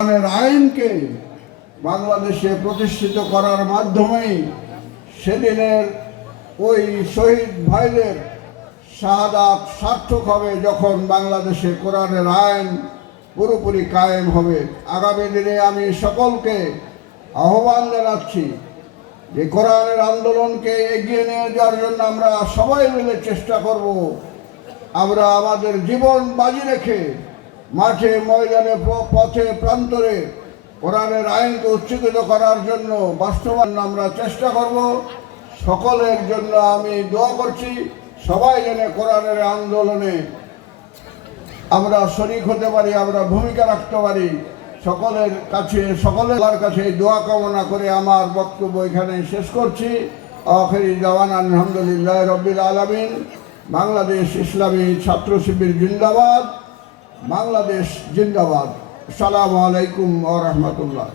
আইনকে বাংলাদেশে প্রতিষ্ঠিত করার মাধ্যমেই সেদিনের ওই শহীদ ভাইদের শাহাদাত সার্থক হবে, যখন বাংলাদেশে কোরআনের আইন পুরোপুরি কায়েম হবে। আগামী দিনে আমি সকলকে আহ্বান জানাচ্ছি যে কোরআনের আন্দোলনকে এগিয়ে নিয়ে যাওয়ার জন্য আমরা সবাই মিলে চেষ্টা করব। আমরা আমাদের জীবন বাজি রেখে মাঠে ময়দানে পথে প্রান্তরে কোরআনের আইনকে উচ্চকিত করার জন্য বাস্তবায়ন আমরা চেষ্টা করব। সকলের জন্য আমি দোয়া করছি, সবাই যেন কোরআনের আন্দোলনে আমরা শরীক হতে পারি, আমরা ভূমিকা রাখতে পারি। সকলের কাছে দোয়া কামনা করে আমার বক্তব্য এখানে শেষ করছি। আখিরি দাওয়ানা আলহামদুলিল্লাহ রাব্বিল আলামিন। বাংলাদেশ ইসলামী ছাত্র শিবির জিন্দাবাদ, বাংলাদেশ জিন্দাবাদ। আসসালামু আলাইকুম ওয়া রাহমাতুল্লাহ।